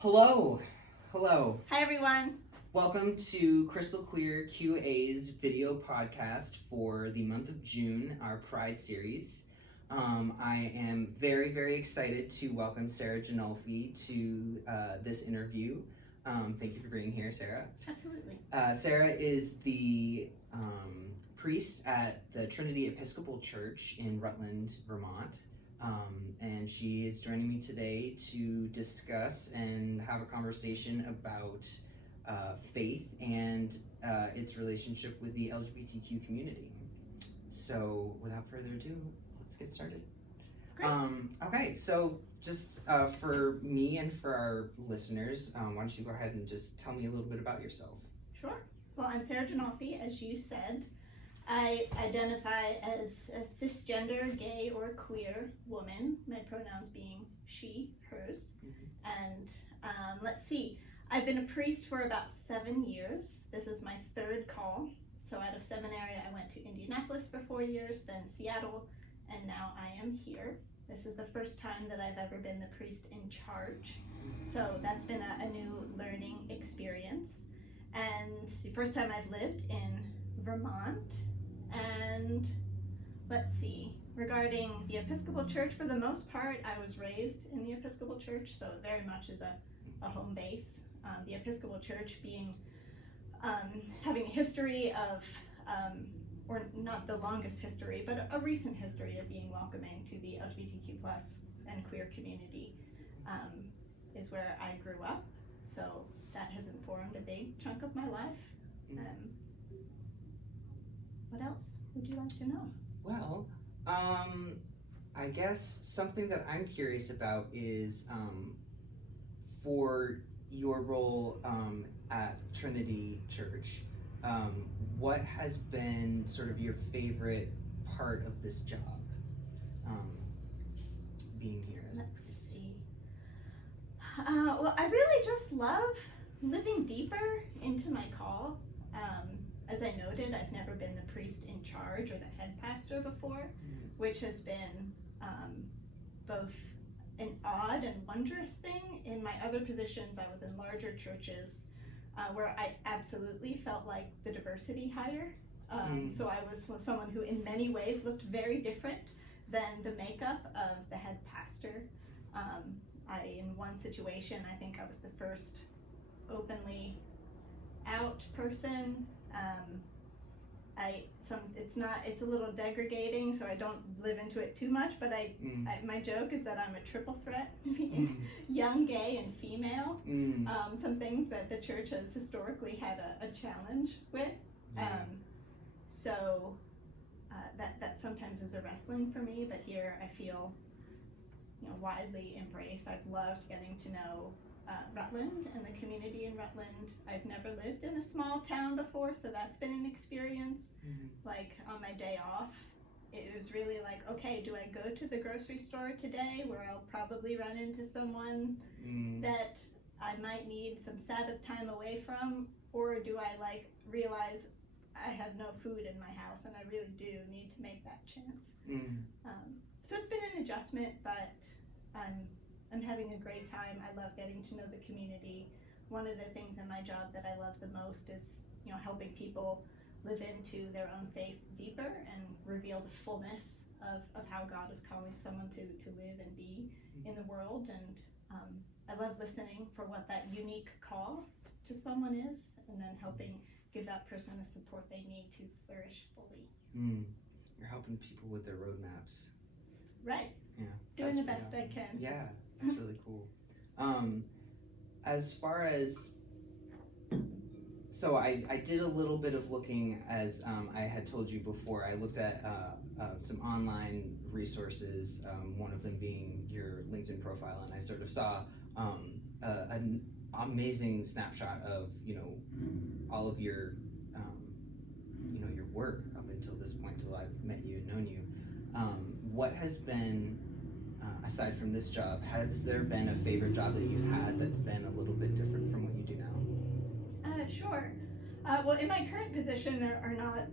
Hello. Hello. Hi, everyone. Welcome to Crystal Queer QA's video podcast for the month of June, our Pride series. I am very, very excited to welcome Sarah Ginolfi to this interview. Thank you for being here, Sarah. Absolutely. Sarah is the priest at the Trinity Episcopal Church in Rutland, Vermont. And she is joining me today to discuss and have a conversation about faith and its relationship with the LGBTQ community. So without further ado, let's get started. Great. Okay, so just for me and for our listeners, why don't you go ahead and just tell me a little bit about yourself? Sure. Well, I'm Sarah Ginolfi, as you said. I identify as a cisgender, gay, or queer woman, my pronouns being she, hers. And let's see, I've been a priest for about 7 years. This is my third call. So out of seminary, I went to Indianapolis for 4 years, then Seattle, and now I am here. This is the first time that I've ever been the priest in charge. So that's been a new learning experience. And the first time I've lived in Vermont. And let's see, regarding the Episcopal Church, for the most part, I was raised in the Episcopal Church, so it very much is a home base. The Episcopal Church being, having a history of, or not the longest history, but a recent history of being welcoming to the LGBTQ+ and queer community, is where I grew up. So that has informed a big chunk of my life. What else would you like to know? Well, I guess something that I'm curious about is for your role at Trinity Church, what has been sort of your favorite part of this job, being here as a priest? Let's see. Well, I really just love living deeper into my call. As I noted, I've never been the priest in charge or the head pastor before, which has been both an odd and wondrous thing. In my other positions, I was in larger churches where I absolutely felt like the diversity higher. So I was someone who in many ways looked very different than the makeup of the head pastor. In one situation, I think I was the first openly out person. It's a little degrading, so I don't live into it too much, but my joke is that I'm a triple threat, being young, gay, and female. Some things that the church has historically had a challenge with. So that sometimes is a wrestling for me, but here I feel widely embraced. I've loved getting to know Rutland and the community in Rutland. I've never lived in a small town before, so that's been an experience. Like on my day off, it was really like, okay, do I go to the grocery store today where I'll probably run into someone that I might need some Sabbath time away from, or do I realize I have no food in my house and I really do need to make that chance? So it's been an adjustment, but I'm having a great time. I love getting to know the community. One of the things in my job that I love the most is, helping people live into their own faith deeper and reveal the fullness of how God is calling someone to live and be in the world. And I love listening for what that unique call to someone is, and then helping give that person the support they need to flourish fully. You're helping people with their roadmaps. Right. Yeah. Doing the best I can. Yeah, that's really cool. As far as, so I did a little bit of looking, as I had told you before. I looked at some online resources, one of them being your LinkedIn profile, and I sort of saw an amazing snapshot of all of your your work up until this point, till I've met you and known you. What has been, aside from this job, has there been a favorite job that you've had that's been a little bit different from what you do now? Sure. Well, in my current position, there are not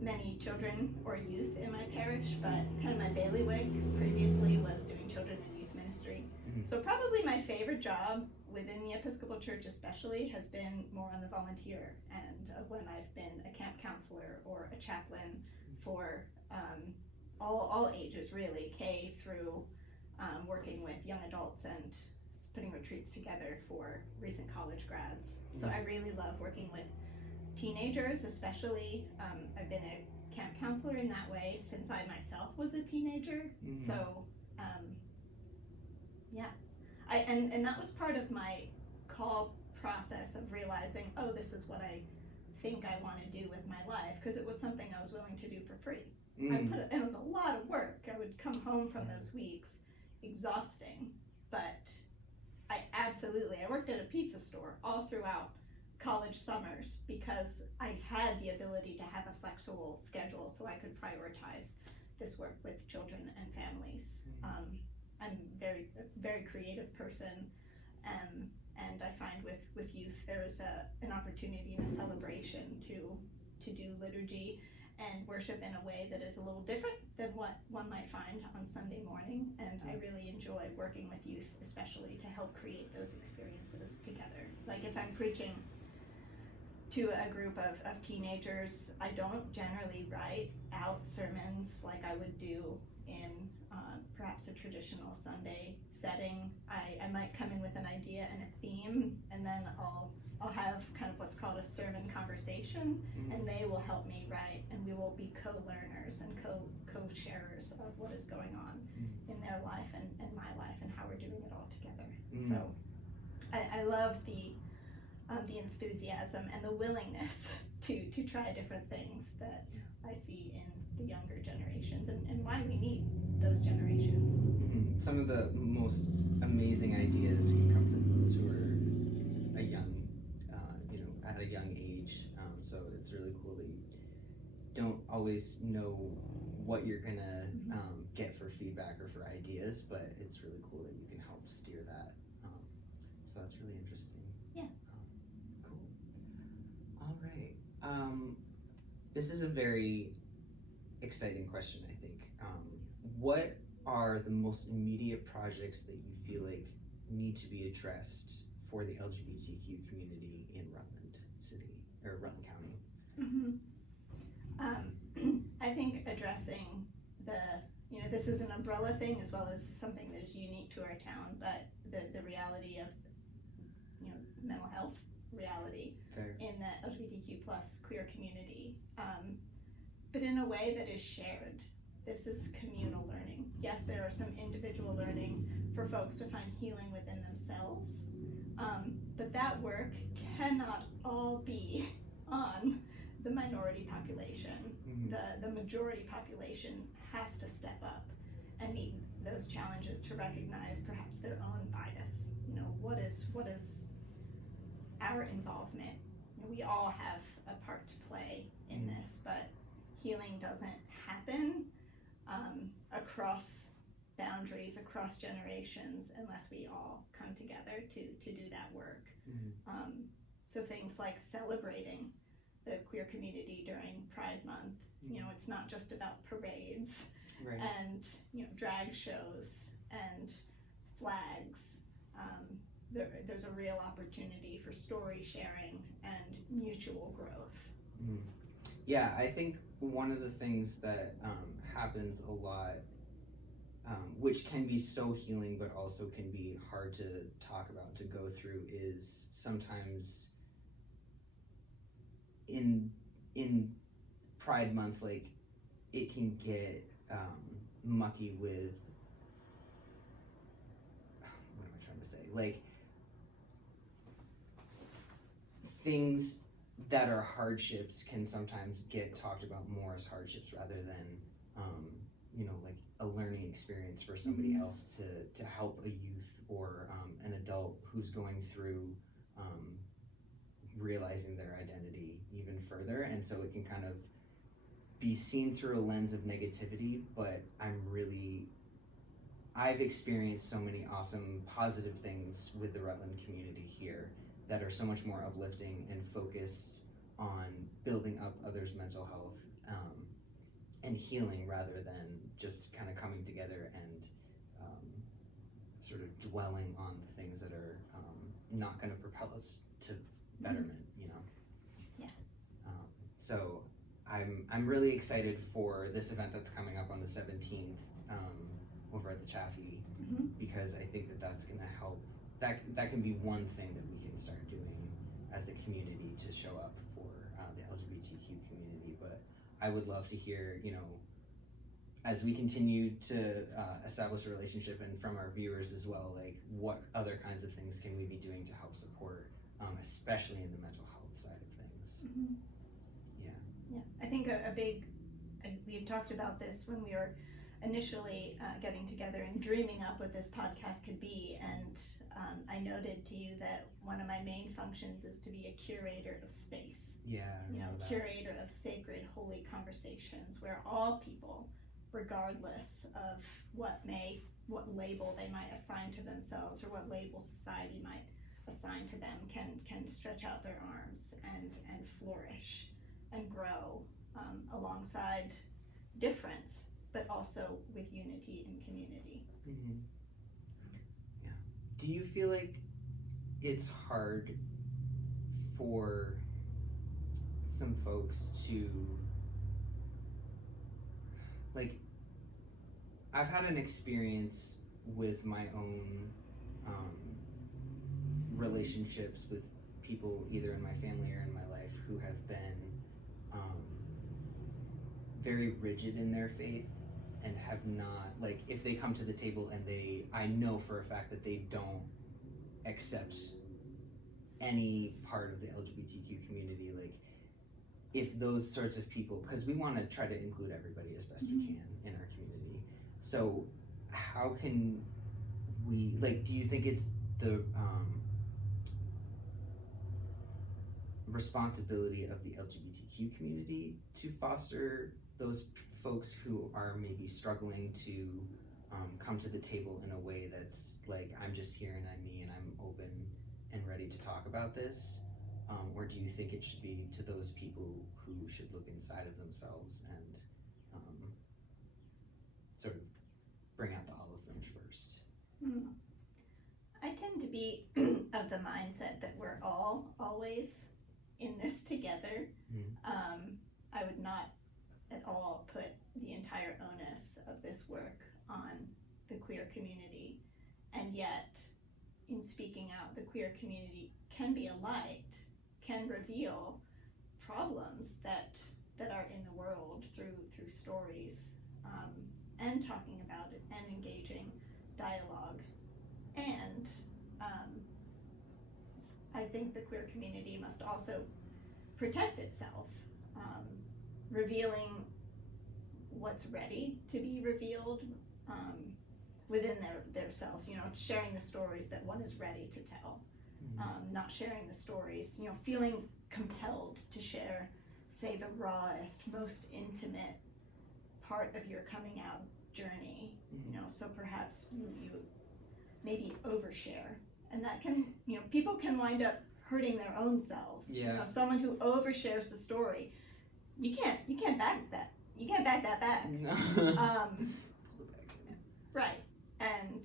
many children or youth in my parish, but kind of my bailiwick previously was doing children and youth ministry. ministry. Mhm. So probably my favorite job within the Episcopal Church especially has been more on the volunteer end of when I've been a camp counselor or a chaplain for all ages really, K through working with young adults and putting retreats together for recent college grads. So I really love working with teenagers especially. I've been a camp counselor in that way since I myself was a teenager. Mhm. So and that was part of my call process of realizing, oh, this is what I think I want to do with my life, because it was something I was willing to do for free. And it was a lot of work. I would come home from those weeks exhausting, but I worked at a pizza store all throughout college summers because I had the ability to have a flexible schedule so I could prioritize this work with children and families. I'm a very creative person, and I find with youth there is an opportunity and a celebration to do liturgy and worship in a way that is a little different than what one might find on Sunday morning, and I really enjoy working with youth especially to help create those experiences together. Like if I'm preaching to a group of teenagers, I don't generally write out sermons like I would do in perhaps a traditional Sunday setting. I might come in with an idea and a theme, and then I'll have kind of what's called a sermon conversation, and they will help me write, and we will be co-learners and co-sharers of what is going on in their life and my life and how we're doing it all together. So I love the enthusiasm and the willingness to try different things that I see in the younger generations, and why we need those generations. Some of the most amazing ideas can come from those who are at a young age. So it's really cool that you don't always know what you're gonna get for feedback or for ideas, but it's really cool that you can help steer that. So that's really interesting. Yeah. Cool. All right. This is a very exciting question, I think. What are the most immediate projects that you feel like need to be addressed for the LGBTQ community in Rutland City or Rutland County? I think addressing this is an umbrella thing as well as something that is unique to our town, but the reality of mental health reality in the LGBTQ plus queer community, but in a way that is shared. This is communal learning. Yes, there are some individual learning for folks to find healing within themselves, but that work cannot all be on the minority population. The majority population has to step up and meet those challenges to recognize perhaps their own bias. What is our involvement? We all have a part to play in this, but healing doesn't happen across boundaries, across generations, unless we all come together to do that work. So things like celebrating the queer community during Pride Month. It's not just about parades and drag shows and flags. There's a real opportunity for story sharing and mutual growth. Yeah, I think one of the things that happens a lot, which can be so healing but also can be hard to talk about, to go through, is sometimes in Pride Month, like, it can get mucky with, what am I trying to say? Like, things that are hardships can sometimes get talked about more as hardships rather than, like a learning experience for somebody else to help a youth or an adult who's going through realizing their identity even further. And so it can kind of be seen through a lens of negativity, but I've experienced so many awesome positive things with the Rutland community here that are so much more uplifting and focused on building up others' mental health and healing, rather than just kind of coming together and sort of dwelling on the things that are not going to propel us to betterment, you know? Yeah. So I'm really excited for this event that's coming up on the 17th over at the Chaffee, because I think that that's going to help. That can be one thing that we can start doing as a community to show up for the LGBTQ community. But I would love to hear, you know, as we continue to establish a relationship, and from our viewers as well, like what other kinds of things can we be doing to help support, especially in the mental health side of things. Yeah, I think a big, we've talked about this when we were initially getting together and dreaming up what this podcast could be, and I noted to you that one of my main functions is to be a curator of space. Yeah, you know, curator of sacred, holy conversations where all people, regardless of what label they might assign to themselves or what label society might assign to them, can stretch out their arms and flourish and grow alongside difference, but also with unity and community. Yeah. Do you feel like it's hard for some folks to, like, I've had an experience with my own relationships with people either in my family or in my life who have been very rigid in their faith and have not, like, if they come to the table and I know for a fact that they don't accept any part of the LGBTQ community, like, if those sorts of people, because we want to try to include everybody as best we can in our community, so how can we, like, do you think it's the responsibility of the LGBTQ community to foster those folks who are maybe struggling to come to the table in a way that's like, I'm just here and I'm me and I'm open and ready to talk about this? Or do you think it should be to those people who should look inside of themselves and sort of bring out the olive branch first? I tend to be of the mindset that we're all always in this together. I would not at all put the entire onus of this work on the queer community, and yet in speaking out, the queer community can be a light, can reveal problems that are in the world through stories, and talking about it and engaging dialogue. And I think the queer community must also protect itself, revealing what's ready to be revealed within their selves, you know, sharing the stories that one is ready to tell, not sharing the stories, you know, feeling compelled to share, say, the rawest, most intimate part of your coming out journey, you know, so perhaps you maybe overshare, and that can, you know, people can wind up hurting their own selves. You know, someone who overshares the story, you can't back that. You can't back that back. No. Right, and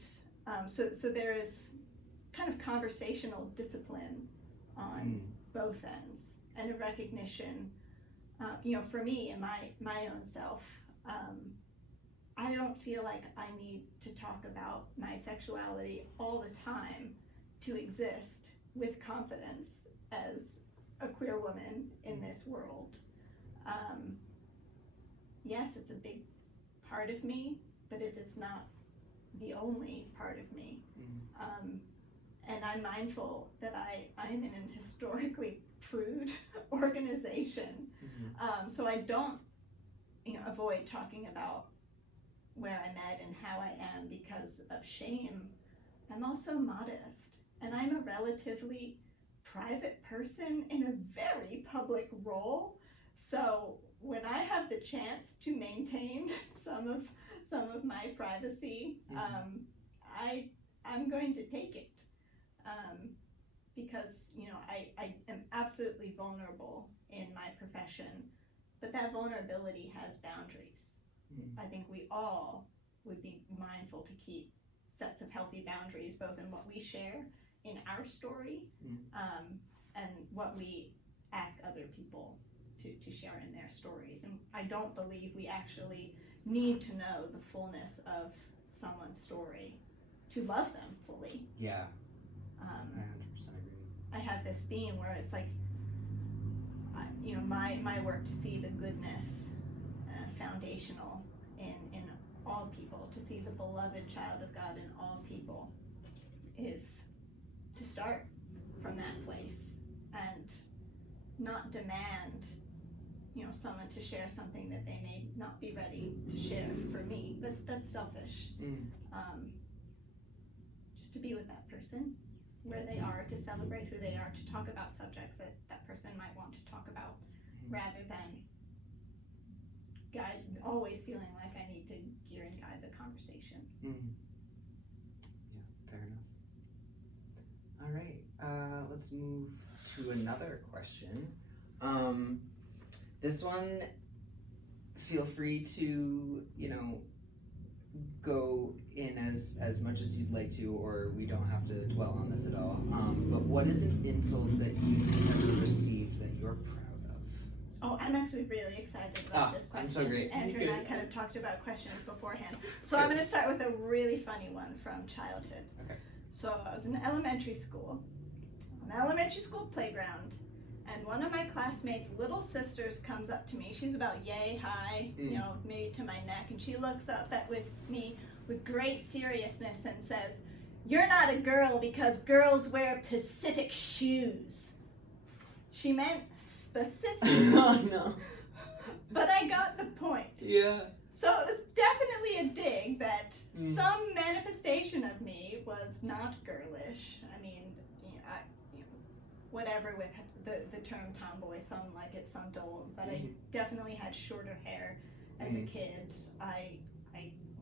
so there is kind of conversational discipline on both ends, and a recognition. You know, for me and my own self, I don't feel like I need to talk about my sexuality all the time to exist with confidence as a queer woman in this world. Yes, it's a big part of me, but it is not the only part of me. And I'm mindful that I'm in an historically prude organization. So I don't, you know, avoid talking about where I'm at and how I am because of shame. I'm also modest, and I'm a relatively private person in a very public role. So when I have the chance to maintain some of my privacy, I'm going to take it, because, you know, I am absolutely vulnerable in my profession, but that vulnerability has boundaries. I think we all would be mindful to keep sets of healthy boundaries, both in what we share in our story, and what we ask other people to share in their stories. And I don't believe we actually need to know the fullness of someone's story to love them fully. Yeah, I 100% agree. I have this theme where it's like, my work to see the goodness foundational in all people, to see the beloved child of God in all people, is to start from that place and not demand someone to share something that they may not be ready to share for me. That's selfish. Just to be with that person where they are, to celebrate who they are, to talk about subjects that that person might want to talk about, rather than always feeling like I need to gear and guide the conversation. Yeah, fair enough. All right, let's move to another question. This one, feel free to, go in as much as you'd like to, or we don't have to dwell on this at all. But what is an insult that you've ever received that you're proud of? Oh, I'm actually really excited about this question. I'm so great. Andrew and I kind of talked about questions beforehand. So I'm going to start with a really funny one from childhood. Okay. So I was in elementary school, on the elementary school playground, and one of my classmates' little sisters comes up to me. She's about yay high, maybe to my neck, and she looks up with me with great seriousness and says, "You're not a girl because girls wear Pacific shoes." She meant specific. Oh no. But I got the point. Yeah. So it was definitely a dig that some manifestation of me was not girlish. I mean, whatever with the term tomboy, some like it, some don't. But I definitely had shorter hair as a kid. I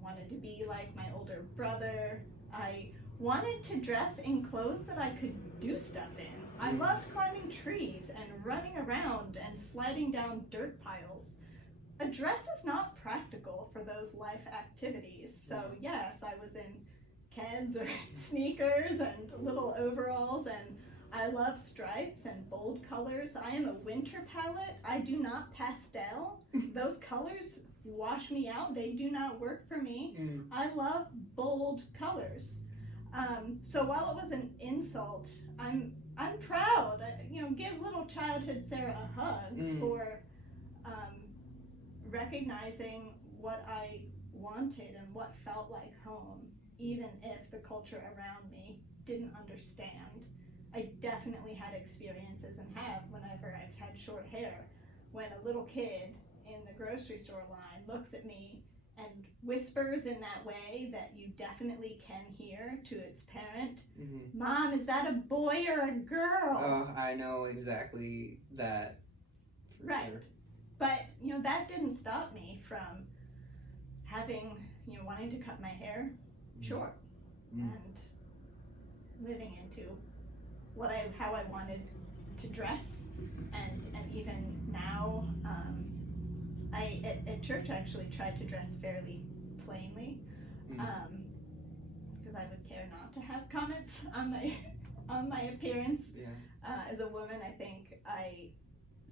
wanted to be like my older brother. I wanted to dress in clothes that I could do stuff in. I loved climbing trees and running around and sliding down dirt piles. A dress is not practical for those life activities. So yes, I was in Keds or sneakers and little overalls, and I love stripes and bold colors. I am a winter palette. I do not pastel. Those colors wash me out. They do not work for me. I love bold colors. So while it was an insult, I'm proud. Give little childhood Sarah a hug for recognizing what I wanted and what felt like home, even if the culture around me didn't understand. I definitely had experiences, and have, whenever I've had short hair, when a little kid in the grocery store line looks at me and whispers in that way that you definitely can hear to its parent, "Mom, is that a boy or a girl?" Oh, I know exactly that. Right. Sure. But, that didn't stop me from having, wanting to cut my hair short and living into how I wanted to dress. And even now, I at church actually tried to dress fairly plainly, because I would care not to have comments on my appearance. As a woman, I think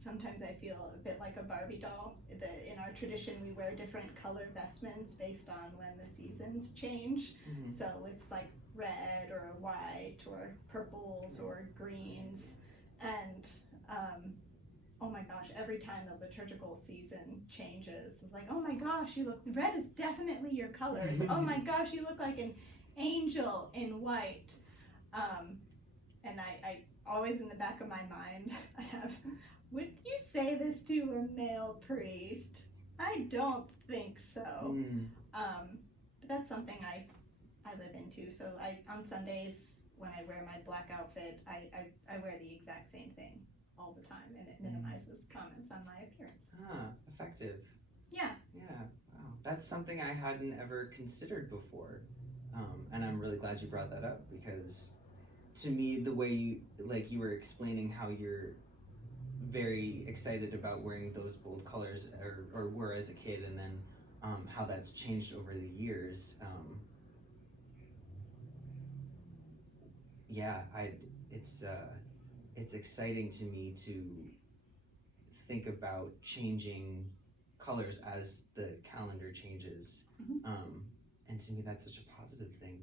sometimes I feel a bit like a Barbie doll. In our tradition, we wear different color vestments based on when the seasons change. So it's like red or white or purples or greens. And oh my gosh, every time the liturgical season changes, it's like, oh my gosh, red is definitely your colors. Oh my gosh, you look like an angel in white. And I always in the back of my mind, I have, would you say this to a male priest? I don't think so. But that's something I live into. So on Sundays, when I wear my black outfit, I wear the exact same thing all the time, and it minimizes comments on my appearance. Effective. Yeah. Wow, that's something I hadn't ever considered before, and I'm really glad you brought that up, because to me, the way you were explaining how you're very excited about wearing those bold colors, or were as a kid, and then how that's changed over the years, it's exciting to me to think about changing colors as the calendar changes. And to me, that's such a positive thing.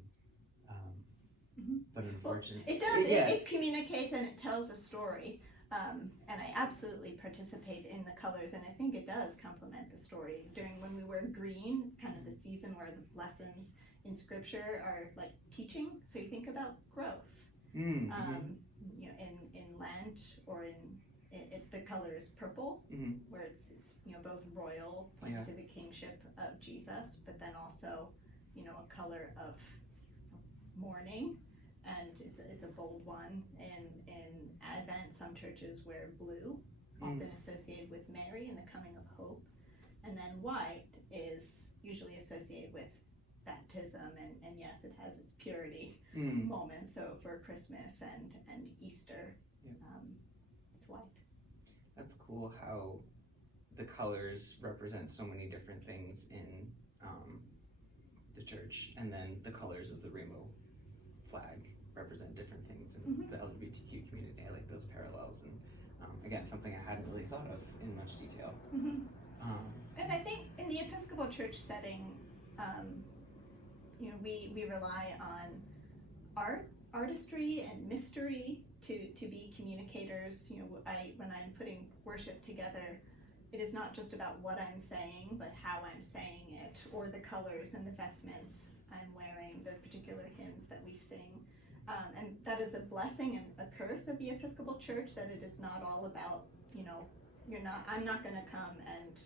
But unfortunately, it does. It communicates and it tells a story. And I absolutely participate in the colors, and I think it does complement the story. During when we wear green, it's kind of the season where the lessons in Scripture are like teaching. So you think about growth. You know, in Lent or the color is purple, where it's you know, both royal, pointing to the kingship of Jesus, but then also, you know, a color of mourning. And it's a bold one. In Advent, some churches wear blue, often associated with Mary and the coming of hope. And then white is usually associated with baptism, and yes, it has its purity moments. So for Christmas and Easter, it's white. That's cool how the colors represent so many different things in the church, and then the colors of the rainbow flag represent different things in the LGBTQ community. I like those parallels, and again, something I hadn't really thought of in much detail. And I think in the Episcopal Church setting, you know, we rely on artistry and mystery to be communicators. You know, when I'm putting worship together, it is not just about what I'm saying, but how I'm saying it, or the colors and the vestments I'm wearing, the particular hymns that we sing. And that is a blessing and a curse of the Episcopal Church, that it is not all about, you know, I'm not going to come and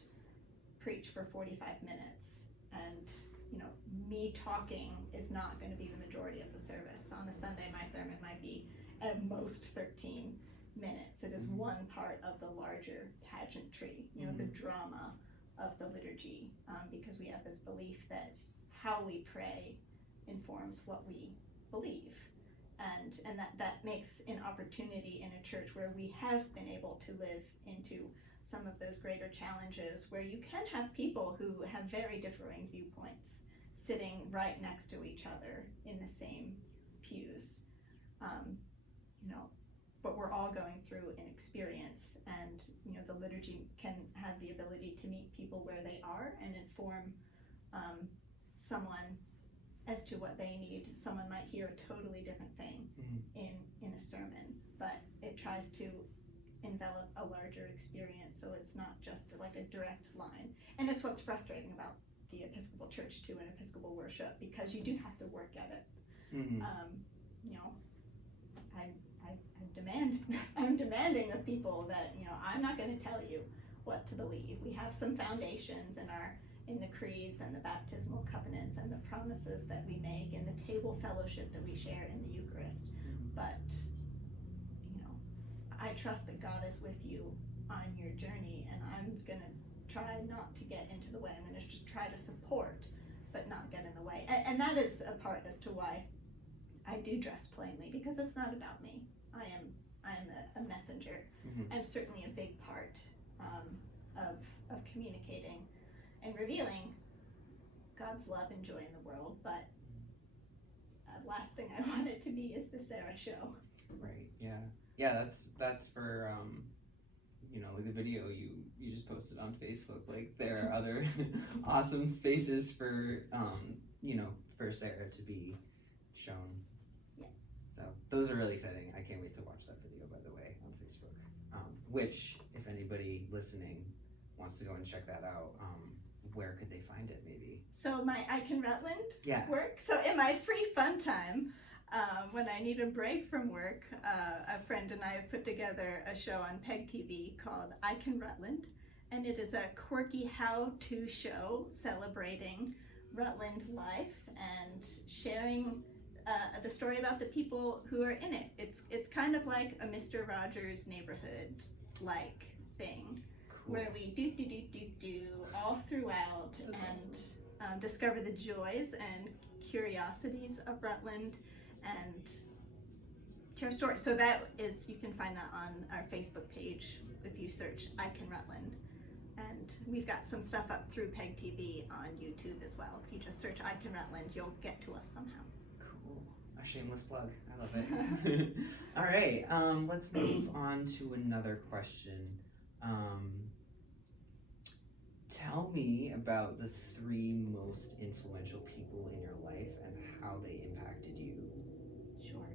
preach for 45 minutes, and, you know, me talking is not going to be the majority of the service. On a Sunday, my sermon might be at most 13 minutes. It is one part of the larger pageantry, you know, the drama of the liturgy, because we have this belief that how we pray informs what we believe. And that makes an opportunity in a church where we have been able to live into some of those greater challenges, where you can have people who have very differing viewpoints sitting right next to each other in the same pews, you know, but we're all going through an experience, and, you know, the liturgy can have the ability to meet people where they are and inform someone as to what they need. Someone might hear a totally different thing in a sermon, but it tries to envelop a larger experience, so it's not just like a direct line. And it's what's frustrating about the Episcopal Church too, and Episcopal worship, because you do have to work at it. You know, I'm demanding of people that, you know, I'm not going to tell you what to believe. We have some foundations in the creeds and the baptismal covenants and the promises that we make and the table fellowship that we share in the Eucharist. But, you know, I trust that God is with you on your journey, and I'm going to try not to get into the way. I'm going to just try to support, but not get in the way. And that is a part as to why I do dress plainly, because it's not about me. I am a messenger, and certainly a big part of communicating and revealing God's love and joy in the world. But last thing I want it to be is the Sarah show. Right. Yeah. That's for you know, like the video you just posted on Facebook. Like, there are other awesome spaces for you know, for Sarah to be shown. Yeah. So those are really exciting. I can't wait to watch that video, by the way, on Facebook. Which, if anybody listening wants to go and check that out, where could they find it, maybe? So my I Can Rutland work. So in my free fun time, when I need a break from work, a friend and I have put together a show on PEG TV called I Can Rutland, and it is a quirky how-to show celebrating Rutland life and sharing the story about the people who are in it. It's kind of like a Mr. Rogers Neighborhood like thing. Cool. Where we do all throughout. That's and awesome. Discover the joys and curiosities of Rutland and share stories. So that is, you can find that on our Facebook page if you search I Can Rutland. And we've got some stuff up through PEG TV on YouTube as well. If you just search I Can Rutland, you'll get to us somehow. Cool. A shameless plug. I love it. All right. Let's move on to another question. Tell me about the 3 most influential people in your life and how they impacted you. Sure.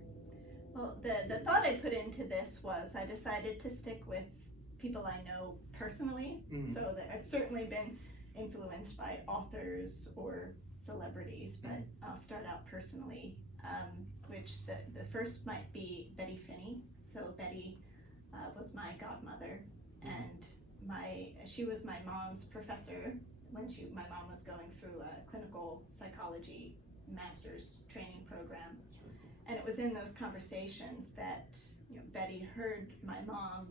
Well, the thought I put into this was I decided to stick with people I know personally. Mm-hmm. So that I've certainly been influenced by authors or celebrities, but I'll start out personally, which the first might be Betty Finney. So Betty was my godmother, and she was my mom's professor when my mom was going through a clinical psychology master's training program. And it was in those conversations that Betty heard my mom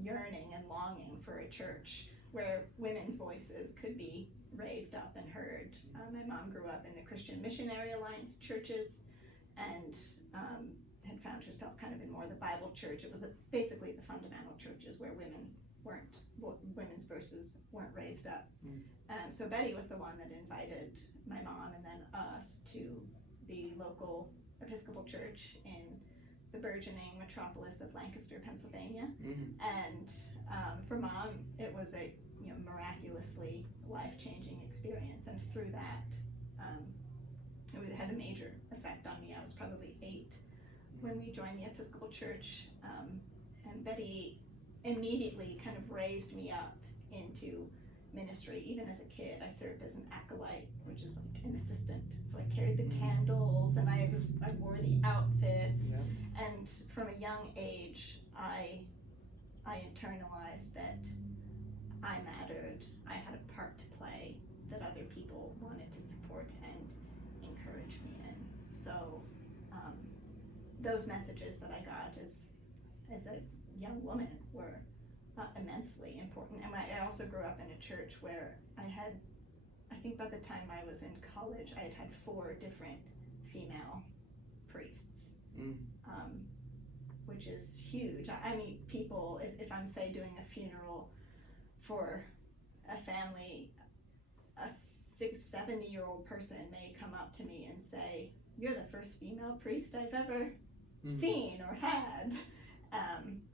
yearning and longing for a church where women's voices could be raised up and heard. My mom grew up in the Christian Missionary Alliance churches and had found herself kind of in more the Bible church. It was basically the fundamental churches where women's voices weren't raised up. So Betty was the one that invited my mom and then us to the local Episcopal Church in the burgeoning metropolis of Lancaster, Pennsylvania. And for Mom, it was a miraculously life-changing experience, and through that, it had a major effect on me. I was probably 8 when we joined the Episcopal Church, and Betty immediately kind of raised me up into ministry. Even as a kid, I served as an acolyte, which is like an assistant. So I carried the candles, and I wore the outfits. Yeah. And from a young age, I internalized that I mattered. I had a part to play that other people wanted to support and encourage me in. So those messages that I got as a young woman were immensely important. And I also grew up in a church where I think by the time I was in college, I had 4 different female priests, which is huge. I meet people, if I'm, say, doing a funeral for a family, a 70-year-old person may come up to me and say, "You're the first female priest I've ever seen or had."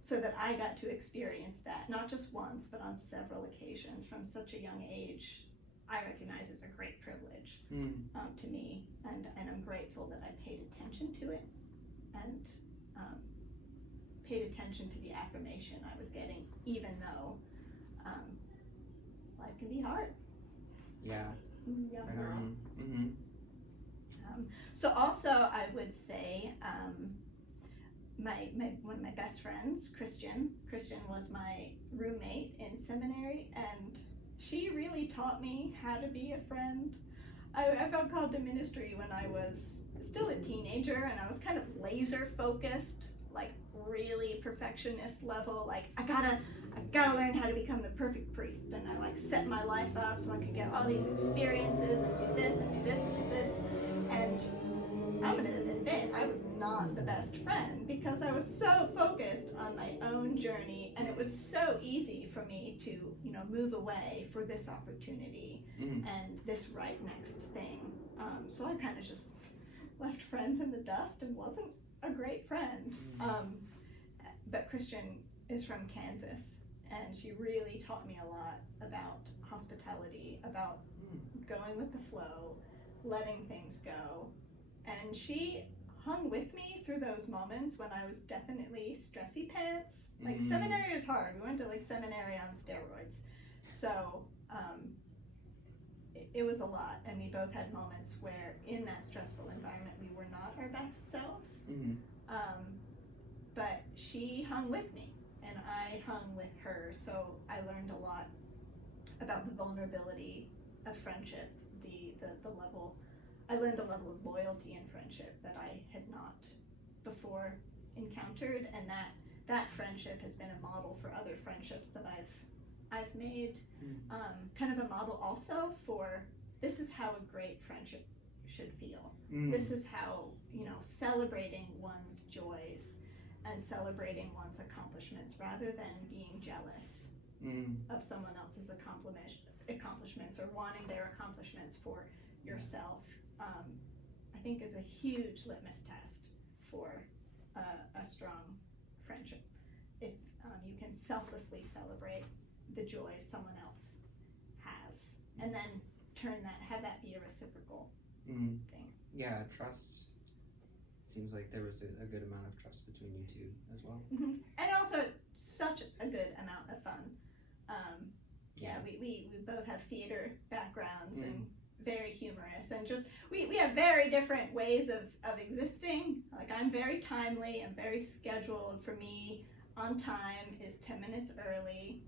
So that I got to experience that, not just once, but on several occasions from such a young age. I recognize as a great privilege to me, and I'm grateful that I paid attention to it and paid attention to the affirmation I was getting, even though life can be hard. Yeah. Young girl. So also I would say one of my best friends, Christian was my roommate in seminary, and she really taught me how to be a friend. I felt called to ministry when I was still a teenager, and I was kind of laser focused, like really perfectionist level, like I gotta learn how to become the perfect priest, and I like set my life up so I could get all these experiences and do this and do this and do this. And I'm gonna admit I was not the best friend because I was so focused on my own journey, and it was so easy for me to move away for this opportunity and this right next thing. So I kind of just left friends in the dust and wasn't a great friend. But Christian is from Kansas, and she really taught me a lot about hospitality, about going with the flow, letting things go. And she hung with me through those moments when I was definitely stressy pants. Like seminary is hard. We went to like seminary on steroids. So it was a lot, and we both had moments where in that stressful environment we were not our best selves. But she hung with me, and I hung with her. So I learned a lot about the vulnerability of friendship, the level. I learned a level of loyalty in friendship that I had not before encountered, and that friendship has been a model for other friendships that I've made. Kind of a model also for this is how a great friendship should feel. This is how celebrating one's joys and celebrating one's accomplishments rather than being jealous of someone else's accomplishments or wanting their accomplishments for yourself. I think is a huge litmus test for a strong friendship. If you can selflessly celebrate the joy someone else has, and then have that be a reciprocal thing. Yeah, trust. Seems like there was a good amount of trust between you two as well. And also such a good amount of fun. We both have theater backgrounds and very humorous, and just we have very different ways of existing. Like, I'm very timely, I'm very scheduled. For me, on time is 10 minutes early.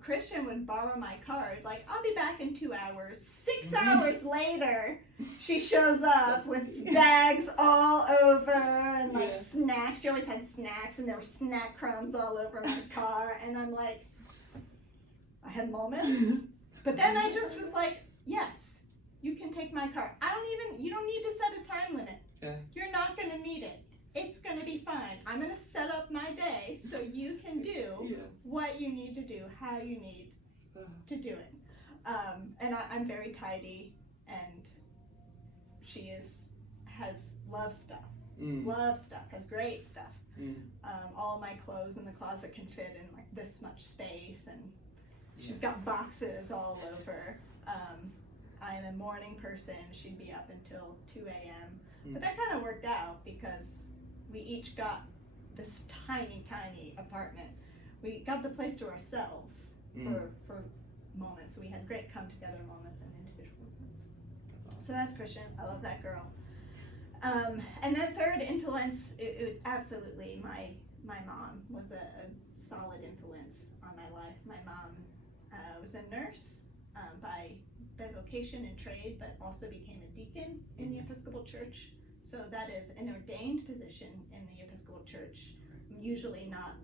Christian would borrow my card, like, I'll be back in 2 hours. 6 hours later, she shows up with bags all over and like snacks. She always had snacks, and there were snack crumbs all over my car, and I'm like, I had moments, but then I just was like, yes, you can take my car. You don't need to set a time limit. Yeah. You're not gonna need it. It's gonna be fine. I'm gonna set up my day so you can do what you need to do, how you need to do it. And I'm very tidy, and she loves stuff, has great stuff. All my clothes in the closet can fit in like this much space, and she's got boxes all over. I am a morning person. She'd be up until 2 a.m. But that kind of worked out because we each got this tiny apartment. We got the place to ourselves for moments. So we had great come together moments and individual moments. That's awesome. So that's Christian. I love that girl. And then third influence, it absolutely, my mom was a solid influence on my life. My mom was a nurse by vocation and trade, but also became a deacon in the Episcopal Church. So that is an ordained position in the Episcopal Church, usually not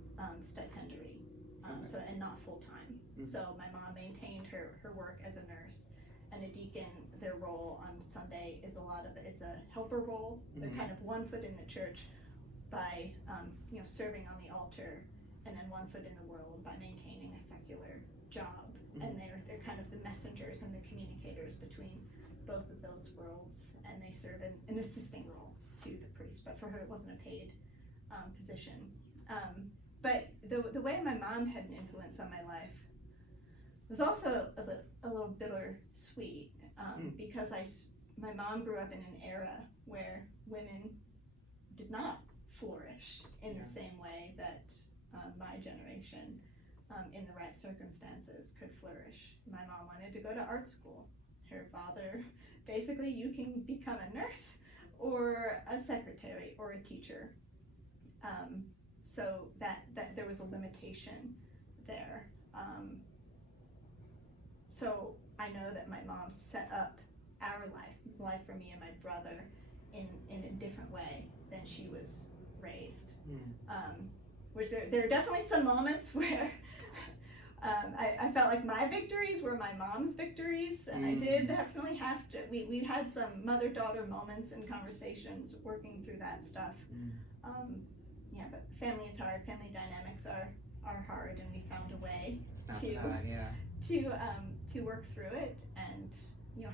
stipendiary, and not full-time. So my mom maintained her work as a nurse, and a deacon, their role on Sunday is it's a helper role. They're kind of 1 foot in the church by serving on the altar, and then 1 foot in the world by maintaining a secular job. And they're kind of the messengers and the communicators between both of those worlds, and they serve an assisting role to the priest. But for her, it wasn't a paid position. But the way my mom had an influence on my life was also a little bittersweet, because my mom grew up in an era where women did not flourish in the same way that my generation, in the right circumstances, could flourish. My mom wanted to go to art school. Her father, basically, you can become a nurse or a secretary or a teacher. So that there was a limitation there. So I know that my mom set up our life for me and my brother in a different way than she was raised. Which there are definitely some moments where I felt like my victories were my mom's victories, and I did definitely have to. We had some mother-daughter moments and conversations working through that stuff. But family is hard. Family dynamics are hard, and we found a way to work through it and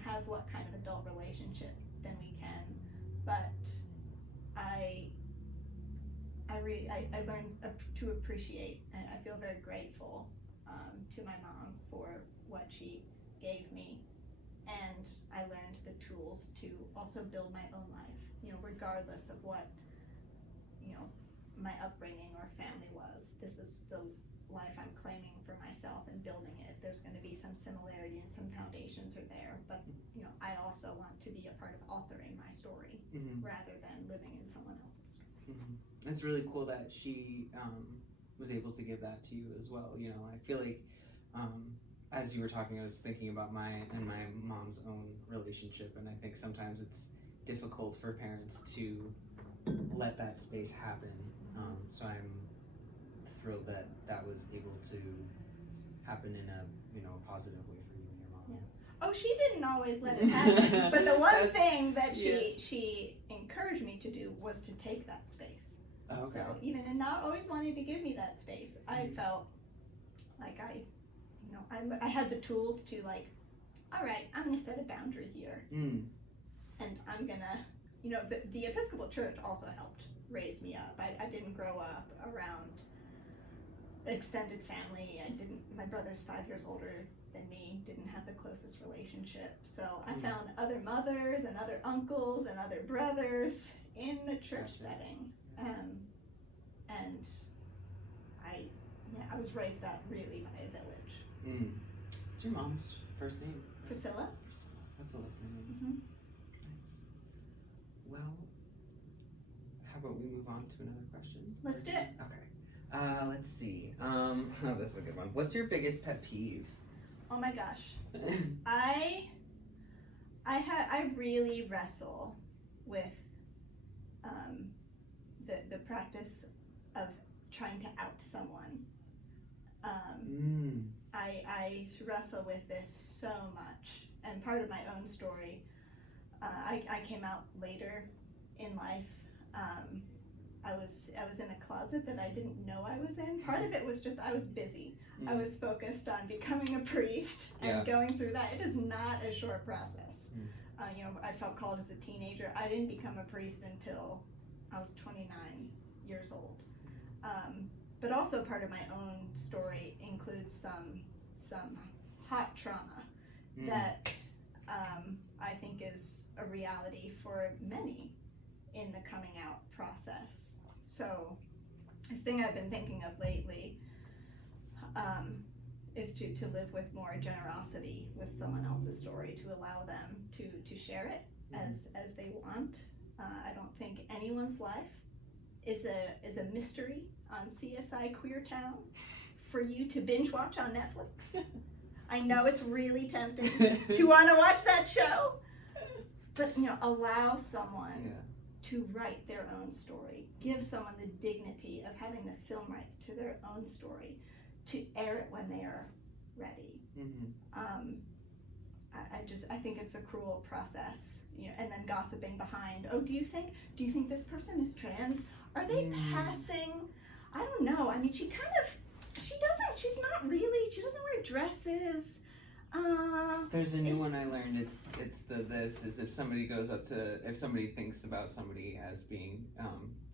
have what kind of adult relationship then we can. But I learned to appreciate, and I feel very grateful to my mom for what she gave me, and I learned the tools to also build my own life, regardless of what my upbringing or family was. This is the life I'm claiming for myself and building it. There's going to be some similarity and some foundations are there, but I also want to be a part of authoring my story rather than living in someone else's story. It's really cool that she was able to give that to you as well. I feel like as you were talking, I was thinking about my mom's own relationship, and I think sometimes it's difficult for parents to let that space happen. So I'm thrilled that was able to happen in a positive way for you and your mom. Yeah. Oh, she didn't always let it happen, but the one thing that she encouraged me to do was to take that space. Oh, okay. So even in not always wanting to give me that space, I felt like I had the tools to all right, I'm gonna set a boundary here, and I'm gonna the Episcopal Church also helped raise me up. I didn't grow up around extended family. My brother's 5 years older than me, didn't have the closest relationship. So I found other mothers and other uncles and other brothers in the church setting. And I was raised up really by a village. What's your mom's first name? Priscilla. Priscilla. That's a lovely name. Mm-hmm. Nice. Well, how about we move on to another question? Let's do it. Okay. Let's see. This is a good one. What's your biggest pet peeve? Oh my gosh. I really wrestle with the practice of trying to out someone. I wrestle with this so much, and part of my own story, I came out later in life. I was in a closet that I didn't know I was in. Part of it was just I was busy. I was focused on becoming a priest and going through that. It is not a short process. I felt called as a teenager. I didn't become a priest until I was 29 years old. But also part of my own story includes some hot trauma that I think is a reality for many in the coming out process. So this thing I've been thinking of lately is to live with more generosity with someone else's story, to allow them to share it as they want. I don't think anyone's life is a mystery on CSI Queer Town for you to binge watch on Netflix. I know it's really tempting to want to watch that show, but allow someone to write their own story. Give someone the dignity of having the film rights to their own story, to air it when they are ready. I think it's a cruel process, and then gossiping behind. Oh, do you think this person is trans? Are they passing? I don't know. I mean, she doesn't wear dresses. There's a new one I learned. If somebody thinks about somebody as being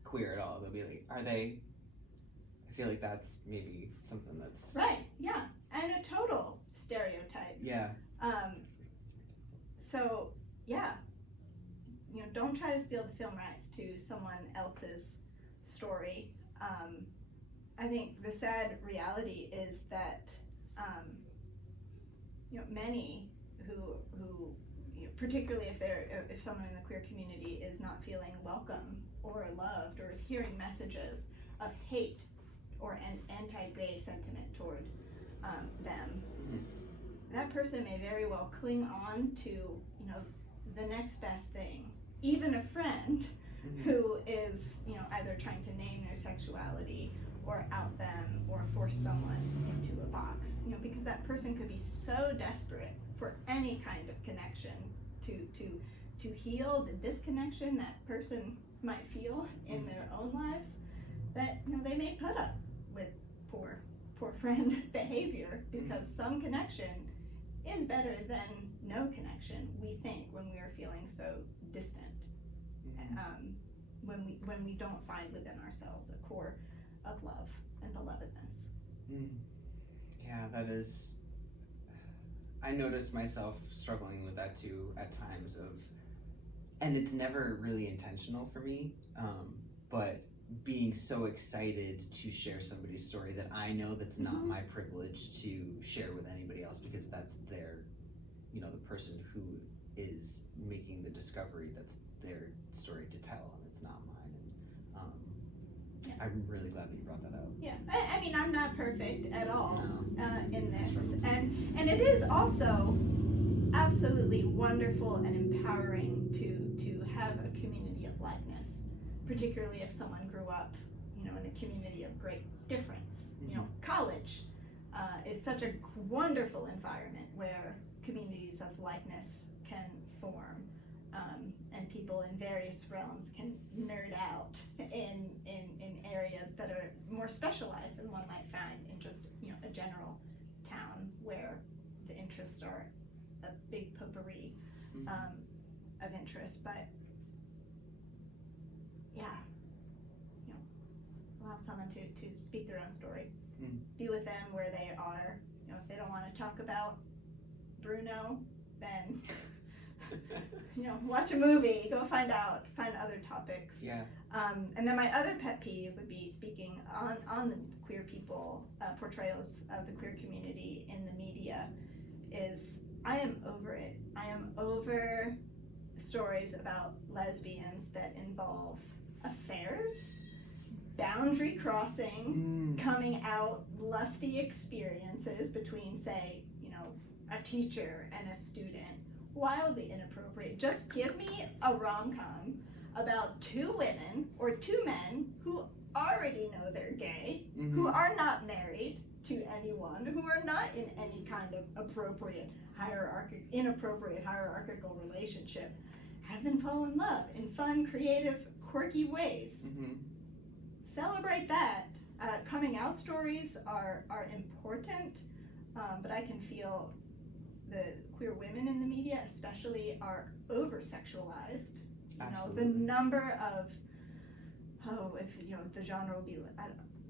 queer at all, they'll be like, are they? I feel like that's maybe something that's right. Yeah, and a total stereotype. Yeah. So yeah, don't try to steal the film rights to someone else's story. I think the sad reality is that many who particularly if someone in the queer community is not feeling welcome or loved, or is hearing messages of hate or an anti-gay sentiment toward them, that person may very well cling on to the next best thing, even a friend who is either trying to name their sexuality or out them or force someone into a box, because that person could be so desperate for any kind of connection to heal the disconnection that person might feel in their own lives, that they may put up with poor friend behavior, because some connection is better than no connection, we think, when we are feeling so distant. When we don't find within ourselves a core of love and belovedness. Yeah, that is. I noticed myself struggling with that too at times and it's never really intentional for me, but being so excited to share somebody's story that I know that's not my privilege to share with anybody else, because that's their, the person who is making the discovery, that's their story to tell, and it's not mine. And I'm really glad that you brought that up. Yeah, I mean, I'm not perfect at all in this, and it is also absolutely wonderful and empowering to have a community of likeness, particularly if someone grew up, in a community of great difference. College is such a wonderful environment where communities of likeness can form, and people in various realms can nerd out in areas that are more specialized than one might find in just a general town where the interests are a big potpourri of interest. But allow someone to speak their own story. Mm. Be with them where they are. If they don't want to talk about Bruno, then watch a movie, go find other topics. Yeah. And then my other pet peeve would be speaking on the queer people, portrayals of the queer community in the media. Is I am over it. I am over stories about lesbians that involve affairs, boundary crossing, coming out, lusty experiences between, say, a teacher and a student. Wildly inappropriate. Just give me a rom-com about two women or two men who already know they're gay, who are not married to anyone, who are not in any kind of inappropriate hierarchical relationship. Have them fall in love in fun, creative, quirky ways. Celebrate that. Coming out stories are important, but I can feel the queer women in the media especially are over-sexualized. The number of, the genre would be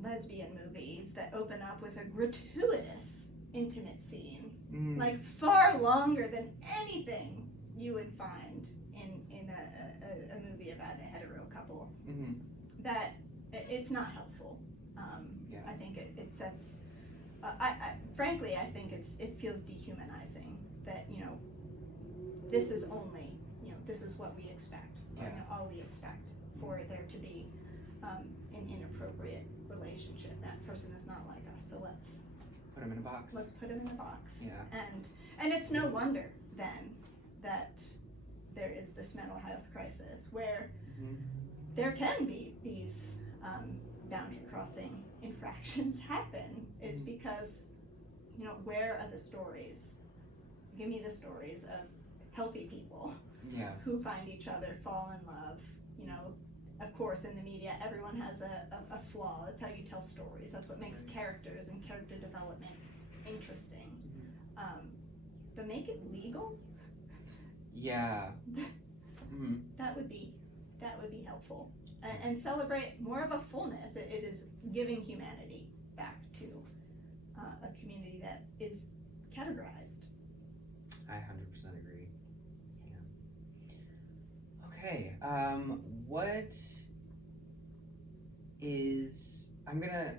lesbian movies that open up with a gratuitous intimate scene, like far longer than anything you would find in a movie about a hetero couple. That it's not helpful. I think it sets. Frankly, I think it feels dehumanizing that this is only this is what we expect. All we expect for there to be an inappropriate relationship. That person is not like us, so let's put them in a box. Let's put them in a box. Yeah. And it's no wonder then that there is this mental health crisis where there can be these boundary crossing infractions happen, is because where are the stories? Give me the stories of healthy people who find each other, fall in love. Of course, in the media, everyone has a flaw. That's how you tell stories. That's what makes characters and character development interesting. But make it legal. Yeah. That would be helpful, and celebrate more of a fullness. It is giving humanity back to a community that is categorized. I 100% agree. Yeah. Okay. What is? I'm gonna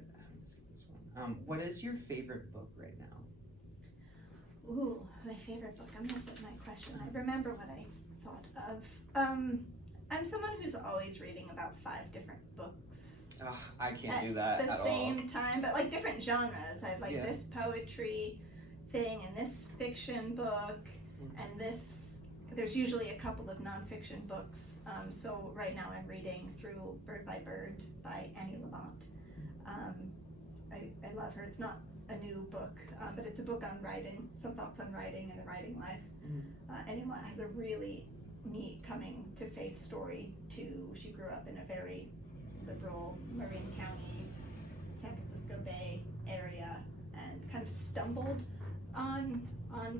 skip this one. What is your favorite book right now? Ooh, my favorite book. I'm gonna flip my question. I remember what I thought of. I'm someone who's always reading about 5 different books. Ugh, I can't do that at the at same time, but like different genres. I have this poetry thing and this fiction book and this. There's usually a couple of nonfiction books. So right now I'm reading through Bird by Bird by Annie Lamott. I love her. It's not a new book, but it's a book on writing, some thoughts on writing and the writing life. Annie Lamott has a really neat coming to faith story too. She grew up in a very liberal Marin County, San Francisco Bay area, and kind of stumbled on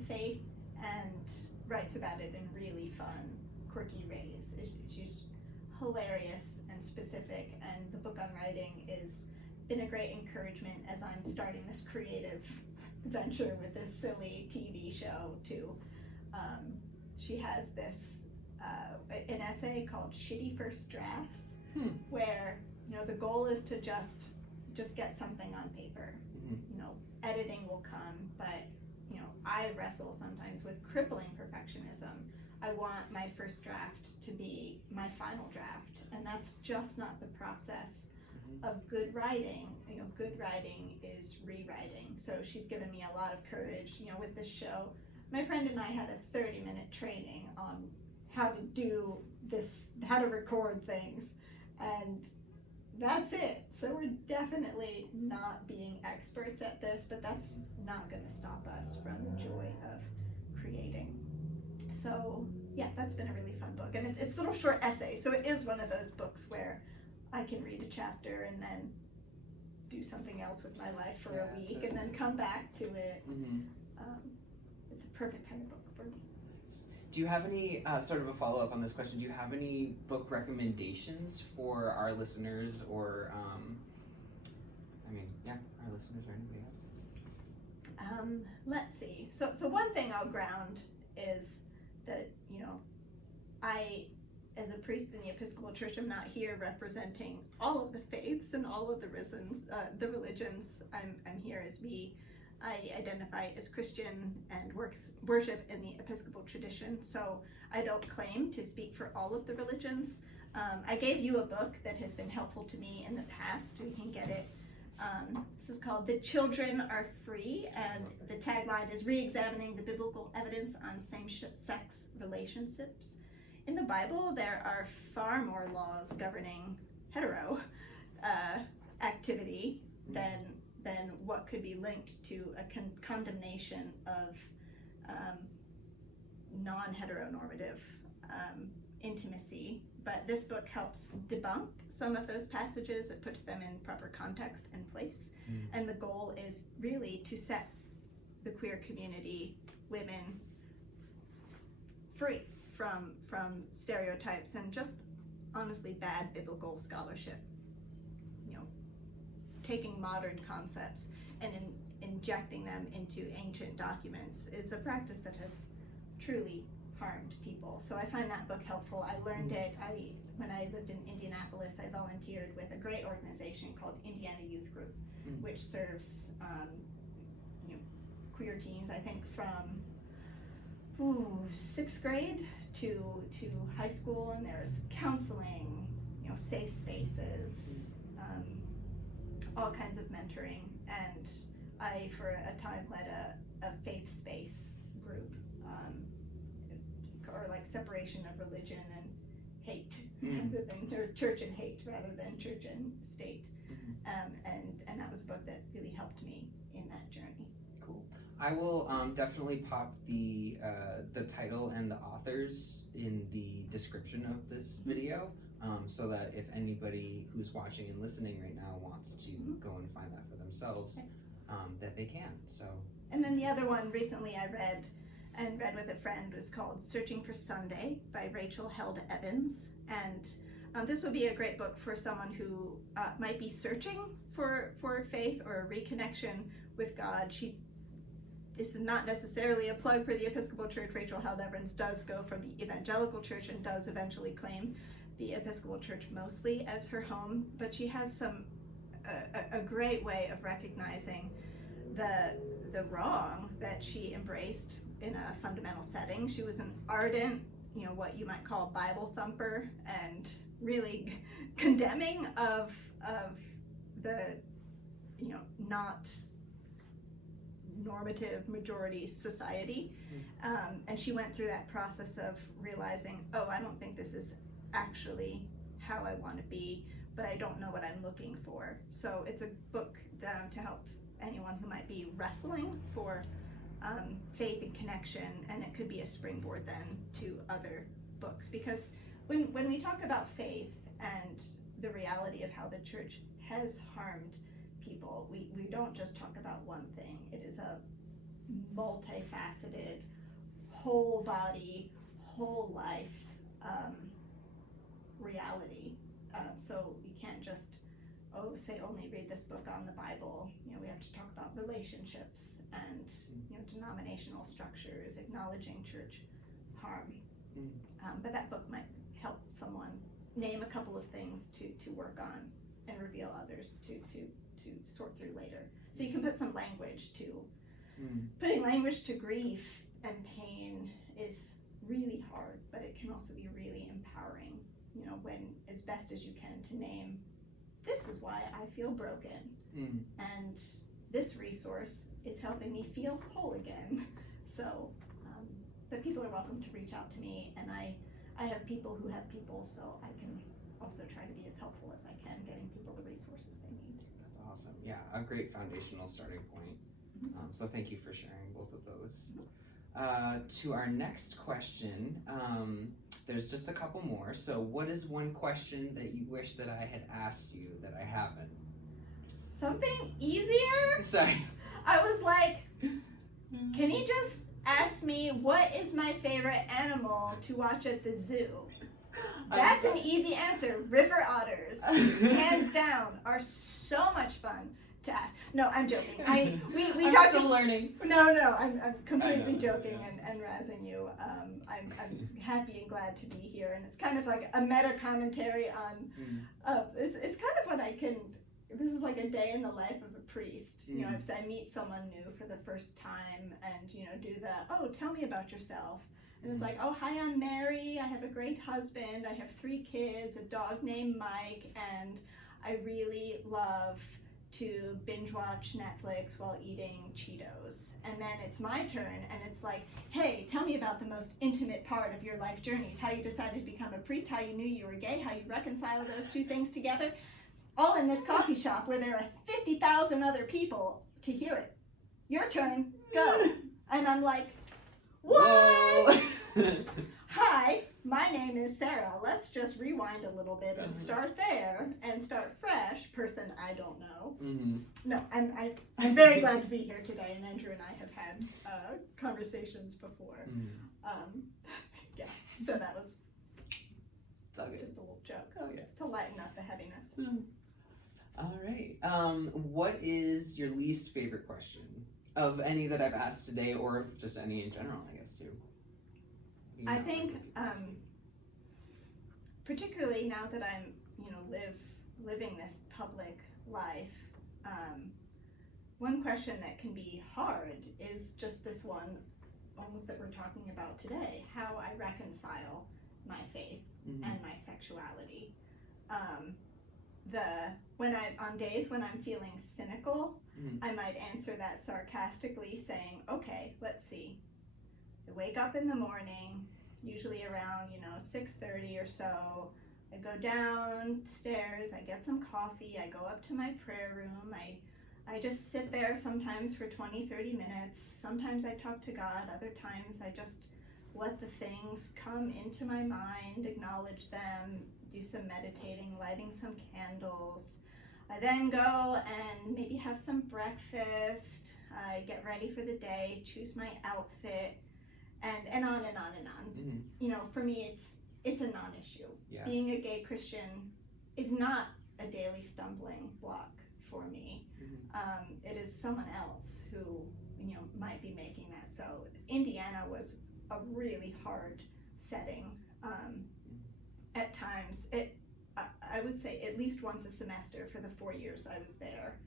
faith and writes about it in really fun, quirky ways. She's hilarious and specific, and the book on writing is been a great encouragement as I'm starting this creative venture with this silly TV show too. She has this an essay called Shitty First Drafts, where the goal is to just get something on paper. Editing will come, but I wrestle sometimes with crippling perfectionism. I want my first draft to be my final draft, and that's just not the process of good writing. Good writing is rewriting. So she's given me a lot of courage, with this show. My friend and I had a 30-minute training on how to do this, how to record things, and that's it. So we're definitely not being experts at this, but that's not going to stop us from the joy of creating. So yeah, that's been a really fun book, and it's little short essays. So it is one of those books where I can read a chapter and then do something else with my life for a week, and then come back to it. It's a perfect kind of book for me. Do you have any sort of a follow-up on this question? Do you have any book recommendations for our listeners, or our listeners or anybody else? Let's see. So one thing I'll ground is that, I, as a priest in the Episcopal Church, I'm not here representing all of the faiths and all of the religions. I'm here as me. I identify as Christian and worship in the Episcopal tradition, so I don't claim to speak for all of the religions. I gave you a book that has been helpful to me in the past. We can get it. This is called "The Children Are Free," and the tagline is "Re-examining the biblical evidence on same-sex relationships." In the Bible, there are far more laws governing hetero activity than what could be linked to a condemnation of non-heteronormative intimacy. But this book helps debunk some of those passages. It puts them in proper context and place. And the goal is really to set the queer community, women, free from stereotypes and just honestly bad biblical scholarship. Taking modern concepts and injecting them into ancient documents is a practice that has truly harmed people. So I find that book helpful. I learned it. When I lived in Indianapolis, I volunteered with a great organization called Indiana Youth Group, which serves queer teens, I think from 6th grade to high school, and there's counseling, safe spaces, all kinds of mentoring, and I, for a time, led a faith space group, or like separation of religion and hate, the things, or church and hate rather than church and state, and that was a book that really helped me in that journey. Cool. I will definitely pop the title and the authors in the description of this video. So that if anybody who's watching and listening right now wants to go and find that for themselves, that they can. So. And then the other one recently I read with a friend was called "Searching for Sunday" by Rachel Held Evans, and this would be a great book for someone who might be searching for faith or a reconnection with God. This is not necessarily a plug for the Episcopal Church. Rachel Held Evans does go from the Evangelical Church and does eventually claim the Episcopal Church mostly as her home, but she has a great way of recognizing the wrong that she embraced in a fundamental setting. She was an ardent, what you might call Bible thumper, and really condemning of the not normative majority society, and she went through that process of realizing, I don't think this is actually how I want to be, but I don't know what I'm looking for. So it's a book to help anyone who might be wrestling for faith and connection, and it could be a springboard then to other books, because when we talk about faith and the reality of how the church has harmed people, we don't just talk about one thing. It is a multifaceted, whole body, whole life reality. So you can't just say only read this book on the Bible. We have to talk about relationships and denominational structures, acknowledging church harm. But that book might help someone name a couple of things to work on and reveal others to sort through later. So you can put some language to putting language to grief and pain is really hard, but it can also be really empowering, when as best as you can to name, this is why I feel broken, and this resource is helping me feel whole again. So, but people are welcome to reach out to me, and I have people who have people, so I can also try to be as helpful as I can, getting people the resources they need. That's awesome. Yeah, a great foundational starting point. So thank you for sharing both of those. To our next question, there's just a couple more. So what is one question that you wish that I had asked you that I haven't? Something easier? Sorry. I was like, can you just asked me what is my favorite animal to watch at the zoo. That's an easy answer. River otters, hands down, are so much fun to ask. No, I'm joking. We I'm talked. still learning. No, I'm completely know, joking yeah. and razzing you. I'm happy and glad to be here, and it's kind of like a meta commentary on. It's kind of what I can. This is like a day in the life of a priest. You know, if I meet someone new for the first time, and do the tell me about yourself. And it's like, oh, hi, I'm Mary. I have a great husband. I have 3 kids, a dog named Mike, and I really love to binge watch Netflix while eating Cheetos. And then it's my turn, and it's like, hey, tell me about the most intimate part of your life journeys, how you decided to become a priest, how you knew you were gay, how you reconcile those 2 things together, all in this coffee shop where there are 50,000 other people to hear it. Your turn, go. And I'm like, what? Hi, my name is Sarah. Let's just rewind a little bit and start there and start fresh. Person I don't know. No, I'm very glad to be here today, and Andrew and I have had conversations before. Yeah, so that was It's all good. just a little joke Okay. to lighten up the heaviness. All right. What is your least favorite question of any that I've asked today, or of just any in general, I guess, too? I think, particularly now that I'm, living this public life, one question that can be hard is just this one, almost that we're talking about today, how I reconcile my faith and my sexuality. On days when I'm feeling cynical, I might answer that sarcastically saying, okay, let's see. I wake up in the morning, usually around, 6:30 or so. I go downstairs, I get some coffee, I go up to my prayer room, I just sit there sometimes for 20-30 minutes. Sometimes I talk to God, other times I just let the things come into my mind, acknowledge them, do some meditating, lighting some candles. I then go and maybe have some breakfast, I get ready for the day, choose my outfit, and on and on and on. For me, it's a non-issue. Yeah. Being a gay Christian is not a daily stumbling block for me. It is someone else who, might be making that so. Indiana was a really hard setting. At times, I would say at least once a semester for the 4 years I was there,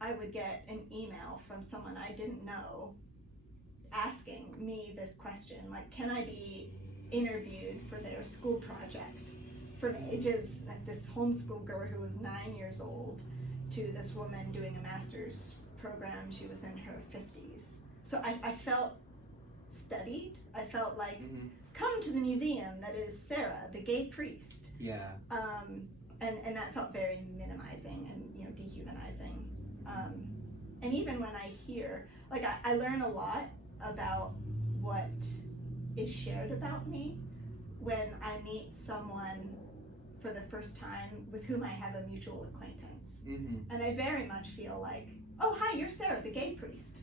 I would get an email from someone I didn't know asking me this question, like, can I be interviewed for their school project, from ages like this homeschool girl who was 9 years old to this woman doing a master's program. She was in her 50s. So I felt studied. I felt like, come to the museum that is Sarah, the gay priest. Yeah. And that felt very minimizing and dehumanizing. And even when I hear, like, I learn a lot about what is shared about me when I meet someone for the first time with whom I have a mutual acquaintance. And I very much feel like, oh, hi, you're Sarah, the gay priest.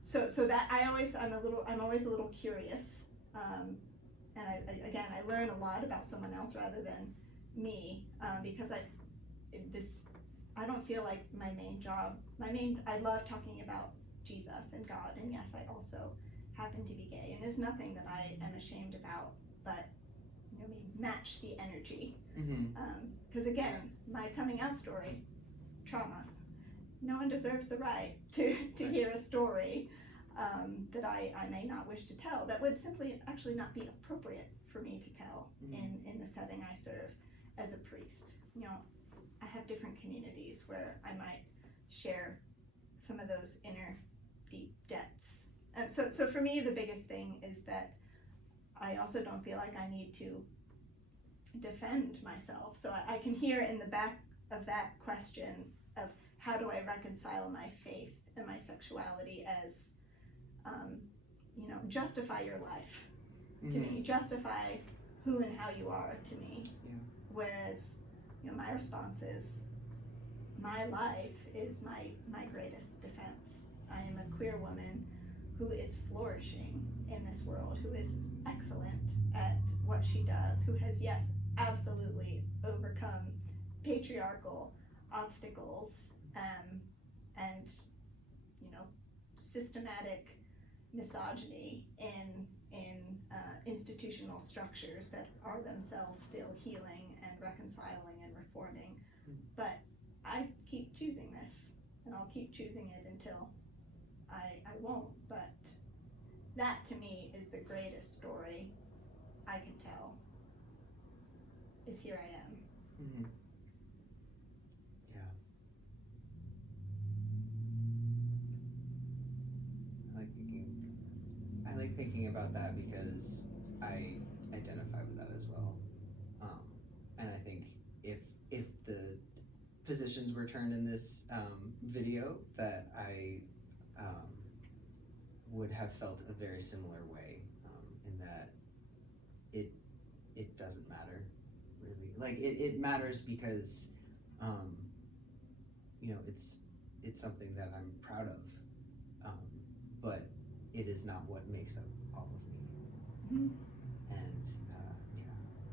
So that I'm always a little curious. And I learn a lot about someone else rather than me, because I don't feel like my main job, I love talking about Jesus and God, and yes, I also happen to be gay, and there's nothing that I am ashamed about, but we match the energy. Because again, my coming out story, trauma. No one deserves the right to hear a story that I may not wish to tell, that would simply actually not be appropriate for me to tell in the setting I serve as a priest. I have different communities where I might share some of those inner deep depths. So for me, the biggest thing is that I also don't feel like I need to defend myself. So I can hear in the back of that question of how do I reconcile my faith and my sexuality as, justify your life to me, justify who and how you are to me. Whereas, my response is, my life is my greatest defense. I am a queer woman who is flourishing in this world, who is excellent at what she does, who has, yes, absolutely overcome patriarchal obstacles, and, you know, systematic misogyny in institutional structures that are themselves still healing and reconciling and reforming. But I keep choosing this, and I'll keep choosing it until I won't. But that to me is the greatest story I can tell, is here I am. Mm-hmm. I like thinking about that because I identify with that as well. And I think if the positions were turned in this video, that I would have felt a very similar way, in that it doesn't matter really. Like it matters because you know, it's something that I'm proud of, but it is not what makes up all of me. Mm-hmm. And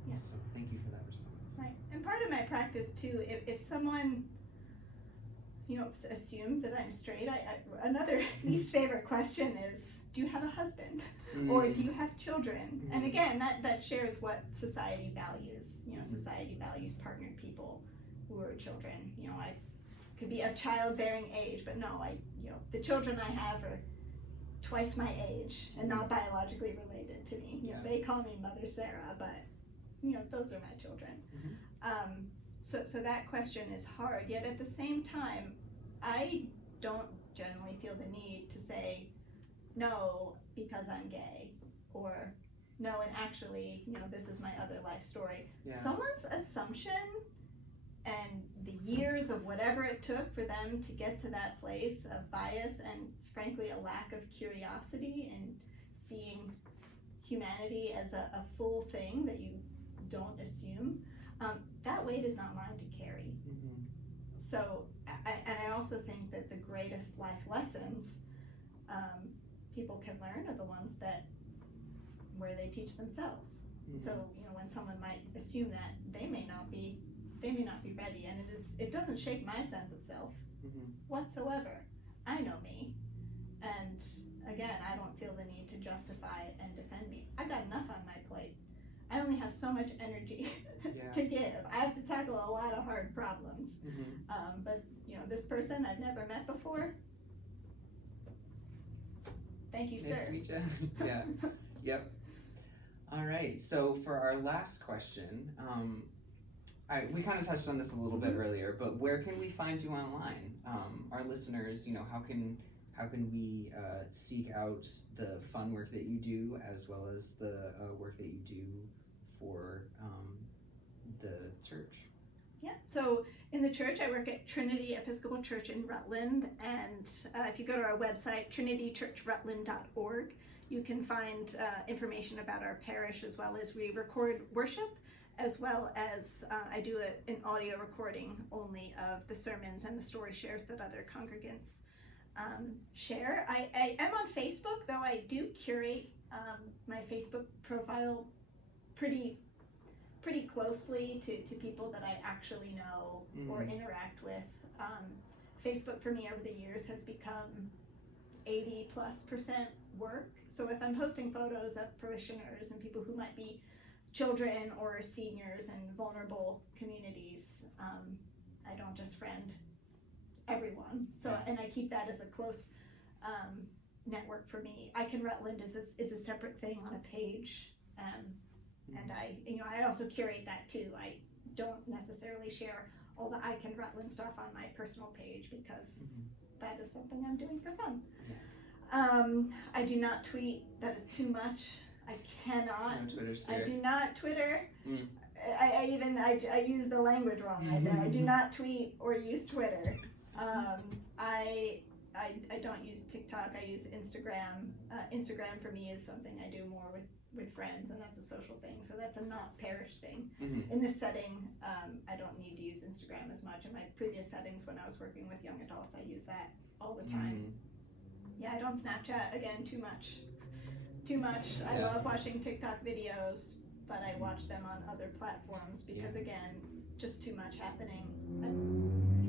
Yeah. So thank you for that response. Right. And part of my practice too, if someone, you know, assumes that I'm straight, another least favorite question is, do you have a husband? Or do you have children? And again, that shares what society values. You know, society values partnered people who are children. You know, I could be of childbearing age, but no, you know, the children I have are twice my age and not biologically related to me. You know, they call me Mother Sarah, but you know, those are my children. So that question is hard, yet at the same time, I don't generally feel the need to say no because I'm gay, or no, and actually, you know, this is my other life story. Someone's assumption and the years of whatever it took for them to get to that place of bias and frankly a lack of curiosity and seeing humanity as a full thing that you don't assume, that weight is not mine to carry. So, and I also think that the greatest life lessons people can learn are the ones that where they teach themselves. So, you know, when someone might assume that, they may not be ready, and it doesn't shake my sense of self whatsoever. I know me, and again, I don't feel the need to justify and defend me. I got enough on my plate. I only have so much energy to give. I have to tackle a lot of hard problems. But you know, this person I've never met before. Thank you, sir. Nice to meet you. Yeah. Yep. All right. So for our last question, we kind of touched on this a little bit earlier, but where can we find you online? Our listeners, you know, how can we seek out the fun work that you do, as well as the work that you do for the church? Yeah, so in the church, I work at Trinity Episcopal Church in Rutland, and if you go to our website, trinitychurchrutland.org, you can find information about our parish, as well as we record worship, as well as I do an audio recording only of the sermons and the story shares that other congregants share. I am on Facebook, though I do curate my Facebook profile pretty closely to people that I actually know or interact with. Facebook for me over the years has become 80+% work. So if I'm posting photos of parishioners and people who might be children or seniors in vulnerable communities, I don't just friend everyone. So, and I keep that as a close network for me. Icon Rutland is a separate thing on a page, and I also curate that too. I don't necessarily share all the Icon Rutland stuff on my personal page because that is something I'm doing for fun. I do not tweet. That is too much. I cannot. No Twitter sphere. I do not Twitter. I use the language wrong. I do not tweet or use Twitter. I don't use TikTok. I use Instagram. Instagram for me is something I do more with friends, and that's a social thing. So that's a not parish thing. In this setting, I don't need to use Instagram as much. In my previous settings, when I was working with young adults, I use that all the time. Yeah, I don't Snapchat again too much. Too much. I Yeah. love watching TikTok videos, but I watch them on other platforms because again, just too much happening.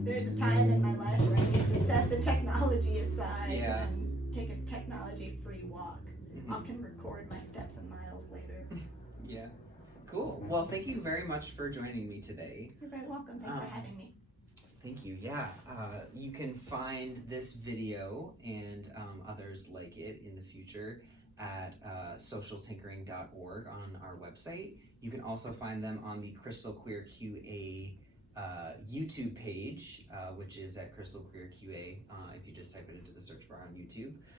There's a time in my life where I need to set the technology aside Yeah. and take a technology-free walk. Mhm. I can record my steps and miles later. Yeah. Cool. Well, thank you very much for joining me today. You're very welcome. Thanks for having me. Thank you. Yeah. You can find this video and others like it in the future at socialtinkering.org on our website. You can also find them on the Crystal Queer QA YouTube page, which is at Crystal Queer QA if you just type it into the search bar on YouTube.